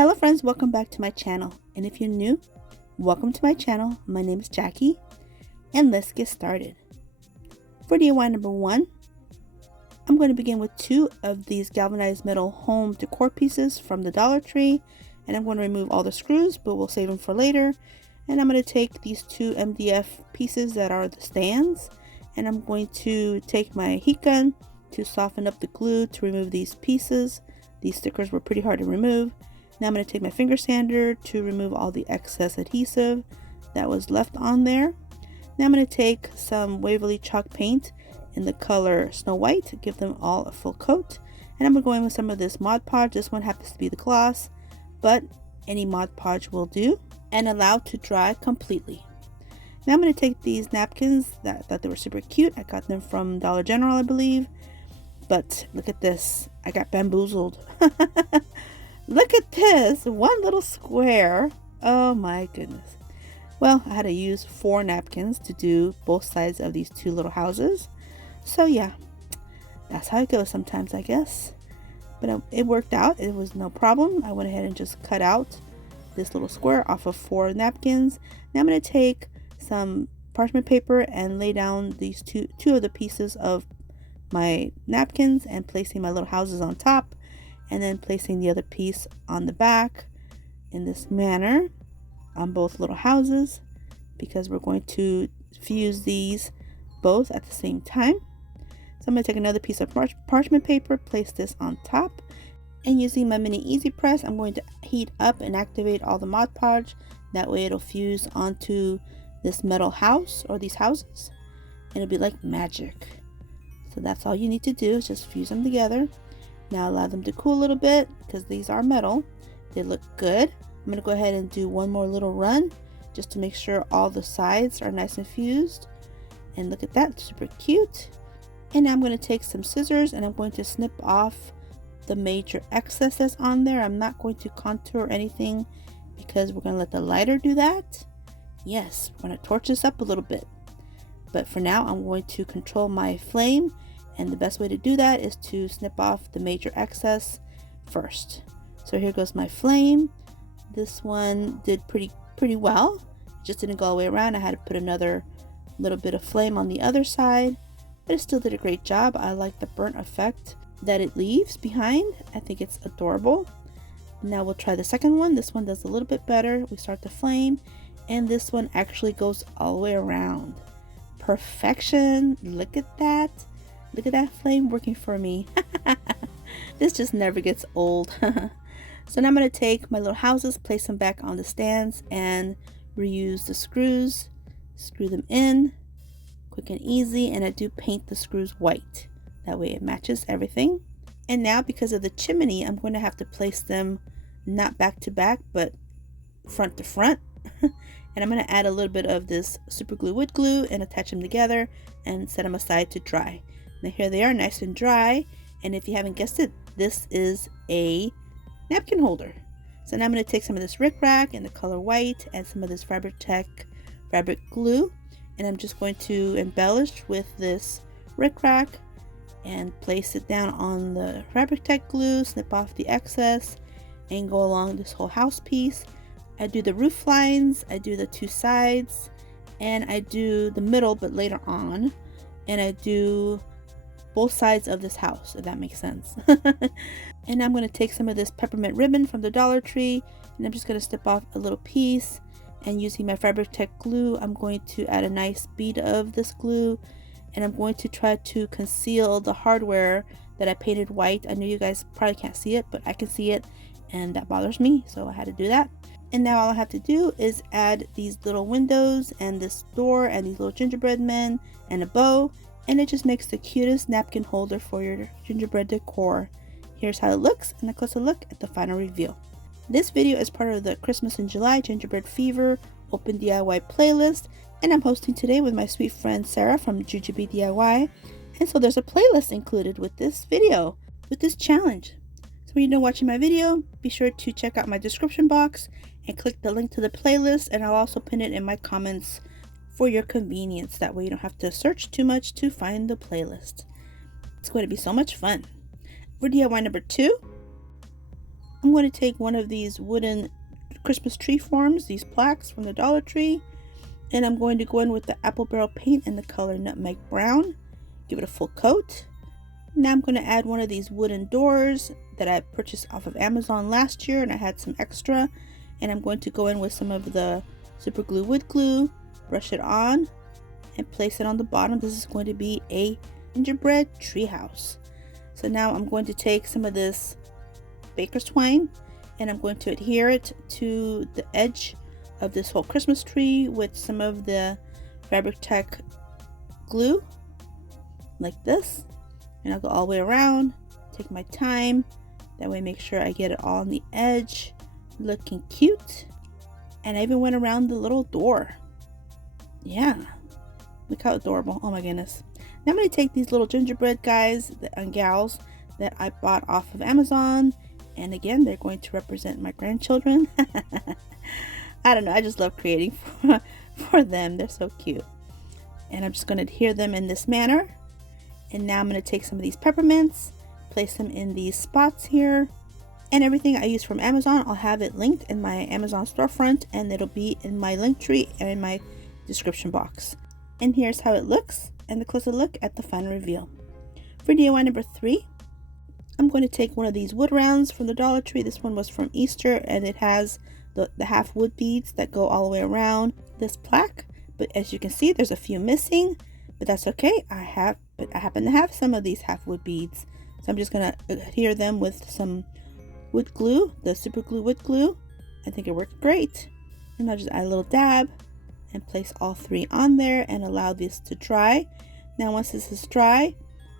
Hello friends, welcome back to my channel, and if you're new, welcome to my channel. My name is Jackie, and let's get started. For DIY number 1, I'm going to begin with 2 of these galvanized metal home decor pieces from the Dollar Tree, and I'm going to remove all the screws, but we'll save them for later. And I'm going to take these 2 MDF pieces that are the stands, and I'm going to take my heat gun to soften up the glue to remove these pieces. These stickers were pretty hard to remove. Now I'm going to take my finger sander to remove all the excess adhesive that was left on there. Now I'm going to take some Waverly chalk paint in the color Snow White, give them all a full coat. And I'm going to go in with some of this Mod Podge. This one happens to be the gloss, but any Mod Podge will do. And allow to dry completely. Now I'm going to take these napkins that I thought they were super cute. I got them from Dollar General, I believe. But look at this. I got bamboozled. Look at this, one little square. Oh my goodness. Well, I had to use 4 napkins to do both sides of these 2 little houses. So yeah, that's how it goes sometimes, I guess. But it worked out. It was no problem. I went ahead and just cut out this little square off of 4 napkins. Now I'm going to take some parchment paper and lay down these two of the pieces of my napkins and placing my little houses on top. And then placing the other piece on the back in this manner on both little houses, because we're going to fuse these both at the same time. So I'm going to take another piece of parchment paper, place this on top, and using my mini easy press, I'm going to heat up and activate all the Mod Podge. That way it'll fuse onto this metal house or these houses, and it'll be like magic. So that's all you need to do, is just fuse them together. Now allow them to cool a little bit, because these are metal. They look good. I'm going to go ahead and do one more little run just to make sure all the sides are nice and fused. And look at that, super cute. And now I'm going to take some scissors and I'm going to snip off the major excesses on there. I'm not going to contour anything because we're going to let the lighter do that. Yes, we're going to torch this up a little bit. But for now, I'm going to control my flame. And the best way to do that is to snip off the major excess first. So here goes my flame. This one did pretty well. It just didn't go all the way around. I had to put another little bit of flame on the other side, but it still did a great job. I like the burnt effect that it leaves behind. I think it's adorable. Now we'll try the second one. This one does a little bit better. We start the flame, and this one actually goes all the way around. Perfection. Look at that. Look at that flame working for me. This just never gets old. So now I'm going to take my little houses, place them back on the stands, and reuse the screws. Screw them in, quick and easy, and I do paint the screws white. That way it matches everything. And now, because of the chimney, I'm going to have to place them not back to back, but front to front. And I'm going to add a little bit of this super glue wood glue and attach them together and set them aside to dry. Now here they are, nice and dry, and if you haven't guessed it, this is a napkin holder. So now I'm going to take some of this rickrack in the color white and some of this fabric glue, and I'm just going to embellish with this rickrack and place it down on the fabric glue, snip off the excess, and go along this whole house piece. I do the roof lines, I do the 2 sides, and I do the middle, but later on, and I do both sides of this house, if that makes sense. And I'm going to take some of this peppermint ribbon from the Dollar Tree, and I'm just going to snip off a little piece, and using my fabric glue, I'm going to add a nice bead of this glue, and I'm going to try to conceal the hardware that I painted white. I know you guys probably can't see it, but I can see it, and that bothers me, so I had to do that. And now all I have to do is add these little windows and this door and these little gingerbread men and a bow, and it just makes the cutest napkin holder for your gingerbread decor. Here's how it looks, and a closer look at the final reveal. This video is part of the Christmas in July Gingerbread Fever Open DIY playlist, and I'm hosting today with my sweet friend Sarah from Jujube DIY, and so there's a playlist included with this video, with this challenge. So when you're done watching my video, be sure to check out my description box and click the link to the playlist, and I'll also pin it in my comments for your convenience. That way you don't have to search too much to find the playlist. It's going to be so much fun. For DIY number 2, I'm going to take one of these wooden Christmas tree forms, these plaques from the Dollar Tree, and I'm going to go in with the apple barrel paint in the color Nutmeg Brown. Give it a full coat. Now I'm going to add one of these wooden doors that I purchased off of Amazon last year, and I had some extra, and I'm going to go in with some of the super glue wood glue, brush it on, and place it on the bottom. This is going to be a gingerbread tree house. So now I'm going to take some of this baker's twine, and I'm going to adhere it to the edge of this whole Christmas tree with some of the Fabri-Tac glue, like this. And I'll go all the way around, take my time, that way make sure I get it all on the edge, looking cute. And I even went around the little door. Yeah, look how adorable. Oh my goodness. Now I'm going to take these little gingerbread guys and gals that I bought off of Amazon, and again, they're going to represent my grandchildren. I don't know, I just love creating for them. They're so cute. And I'm just going to adhere them in this manner. And now I'm going to take some of these peppermints, place them in these spots here. And everything I use from Amazon, I'll have it linked in my Amazon storefront, and it'll be in my link tree and in my description box. And here's how it looks, and the closer look at the final reveal. For DIY number 3, I'm going to take one of these wood rounds from the Dollar Tree. This one was from Easter, and it has the half wood beads that go all the way around this plaque. But as you can see, there's a few missing, but that's okay. I happen to have some of these half wood beads, so I'm just going to adhere them with some wood glue, the super glue wood glue. I think it worked great. And I'll just add a little dab and place all 3 on there and allow this to dry. Now once this is dry,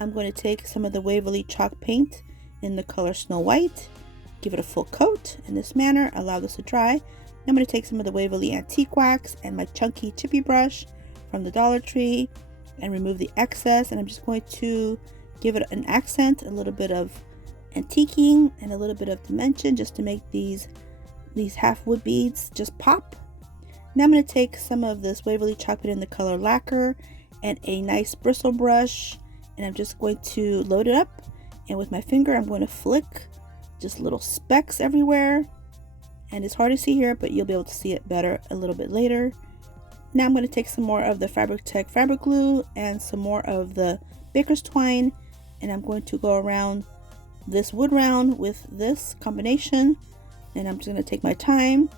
I'm going to take some of the Waverly chalk paint in the color Snow White, give it a full coat in this manner, allow this to dry. I'm going to take some of the Waverly Antique Wax and my chunky chippy brush from the Dollar Tree and remove the excess, and I'm just going to give it an accent, a little bit of antiquing and a little bit of dimension, just to make these half wood beads just pop. Now I'm going to take some of this Waverly chalk paint in the color Lacquer and a nice bristle brush, and I'm just going to load it up, and with my finger I'm going to flick just little specks everywhere. And it's hard to see here, but you'll be able to see it better a little bit later. Now I'm going to take some more of the Fabri-Tac fabric glue and some more of the baker's twine, and I'm going to go around this wood round with this combination, and I'm just going to take my time,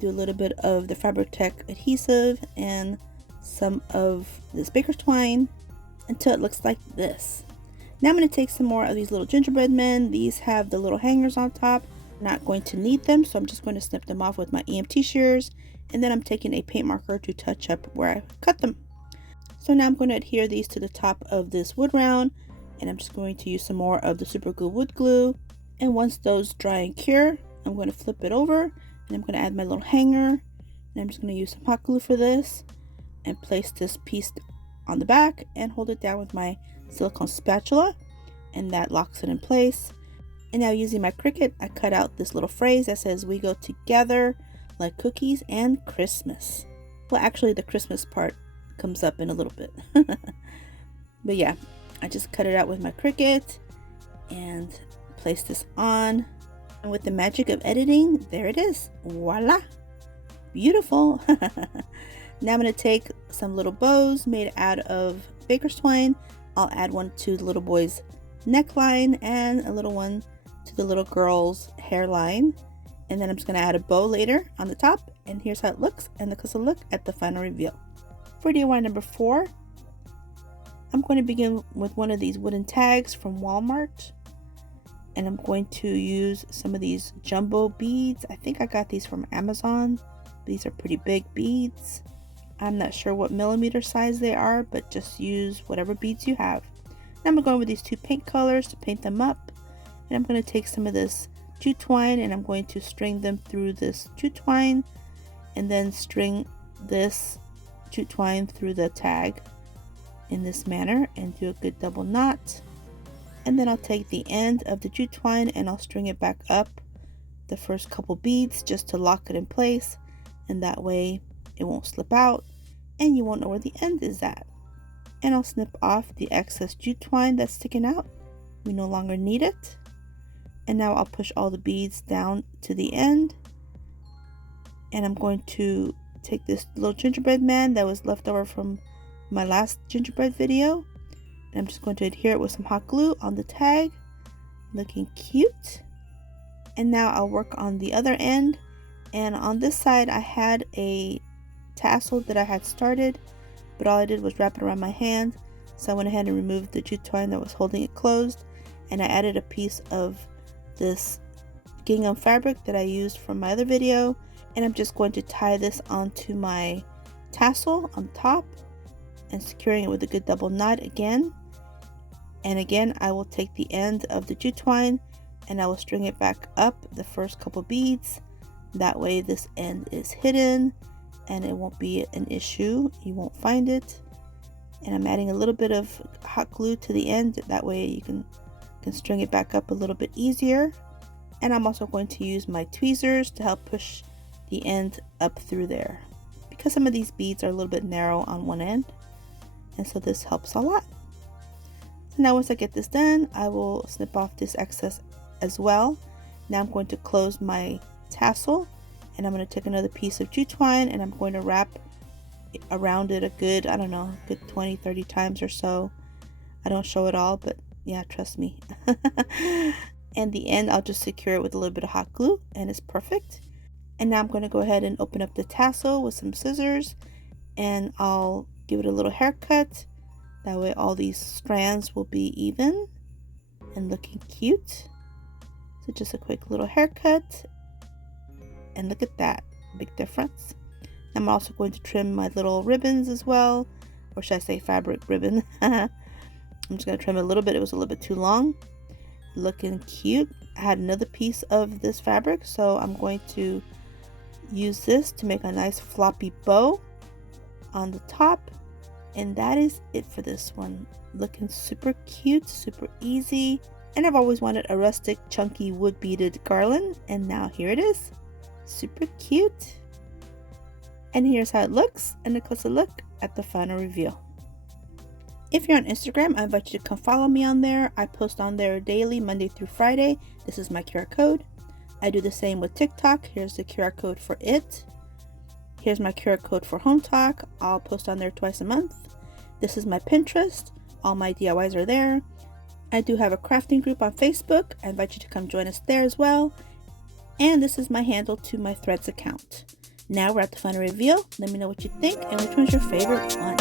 do a little bit of the Fabri-Tac adhesive and some of this baker's twine until it looks like this. Now I'm going to take some more of these little gingerbread men. These have the little hangers on top. I'm not going to need them, so I'm just going to snip them off with my EMT shears, and then I'm taking a paint marker to touch up where I cut them. So now I'm going to adhere these to the top of this wood round, and I'm just going to use some more of the super glue wood glue. And once those dry and cure, I'm going to flip it over, and I'm going to add my little hanger, and I'm just going to use some hot glue for this and place this piece on the back and hold it down with my silicone spatula, and that locks it in place. And now using my Cricut, I cut out this little phrase that says "we go together like cookies and Christmas." Well, actually the Christmas part comes up in a little bit. But yeah, I just cut it out with my Cricut and place this on. And with the magic of editing, there it is. Voila! Beautiful! Now I'm going to take some little bows made out of baker's twine. I'll add one to the little boy's neckline and a little one to the little girl's hairline. And then I'm just going to add a bow later on the top. And here's how it looks and the closer look at the final reveal. For DIY number 4, I'm going to begin with one of these wooden tags from Walmart. And I'm going to use some of these jumbo beads. I think I got these from Amazon. These are pretty big beads. I'm not sure what millimeter size they are, but just use whatever beads you have. Now I'm going with these 2 paint colors to paint them up. And I'm going to take some of this jute twine and I'm going to string them through this jute twine, and then string this jute twine through the tag in this manner and do a good double knot. And then I'll take the end of the jute twine and I'll string it back up the first couple beads just to lock it in place, and that way it won't slip out and you won't know where the end is at. And I'll snip off the excess jute twine that's sticking out. We no longer need it. And now I'll push all the beads down to the end. And I'm going to take this little gingerbread man that was left over from my last gingerbread video. And I'm just going to adhere it with some hot glue on the tag. Looking cute. And now I'll work on the other end. And on this side I had a tassel that I had started, but all I did was wrap it around my hand. So I went ahead and removed the jute twine that was holding it closed, and I added a piece of this gingham fabric that I used from my other video, and I'm just going to tie this onto my tassel on top and securing it with a good double knot again. And again, I will take the end of the jute twine and I will string it back up the first couple beads. That way this end is hidden and it won't be an issue. You won't find it. And I'm adding a little bit of hot glue to the end. That way you can string it back up a little bit easier. And I'm also going to use my tweezers to help push the end up through there, because some of these beads are a little bit narrow on one end. And so this helps a lot. So now once I get this done, I will snip off this excess as well. Now I'm going to close my tassel, and I'm going to take another piece of jute twine and I'm going to wrap around it a good, I don't know, a good 20-30 times or so. I don't show it all, but yeah, trust me. And the end, I'll just secure it with a little bit of hot glue and it's perfect. And now I'm going to go ahead and open up the tassel with some scissors, and I'll give it a little haircut. That way all these strands will be even and looking cute. So just a quick little haircut, and look at that, big difference. I'm also going to trim my little ribbons as well, or should I say fabric ribbon. I'm just going to trim a little bit. It was a little bit too long. Looking cute. I had another piece of this fabric, so I'm going to use this to make a nice floppy bow on the top. And that is it for this one. Looking super cute, super easy. And I've always wanted a rustic chunky wood beaded garland, and now here it is. Super cute. And here's how it looks, and a closer look at the final reveal. If you're on Instagram, I invite you to come follow me on there. I post on there daily, Monday through Friday. This is my QR code. I do the same with TikTok. Here's the QR code for it. Here's my QR code for Home Talk. I'll post on there twice a month. This is my Pinterest. All my DIYs are there. I do have a crafting group on Facebook. I invite you to come join us there as well. And this is my handle to my Threads account. Now we're at the final reveal. Let me know what you think and which one's your favorite one.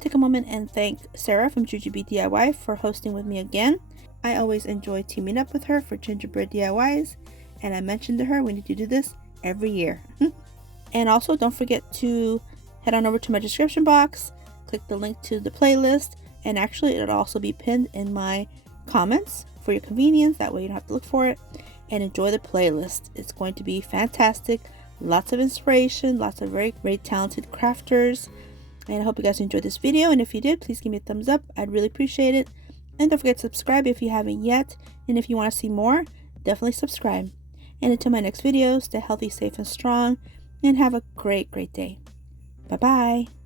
Take a moment and thank Sarah from Gingerbread DIY for hosting with me again. I always enjoy teaming up with her for gingerbread DIYs, and I mentioned to her we need to do this every year. And also don't forget to head on over to my description box, click the link to the playlist, and actually it'll also be pinned in my comments for your convenience. That way you don't have to look for it, and enjoy the playlist. It's going to be fantastic. Lots of inspiration, lots of very great talented crafters. And I hope you guys enjoyed this video, and if you did, please give me a thumbs up. I'd really appreciate it. And don't forget to subscribe if you haven't yet, and if you want to see more, definitely subscribe. And until my next video, stay healthy, safe, and strong, and have a great day. Bye bye.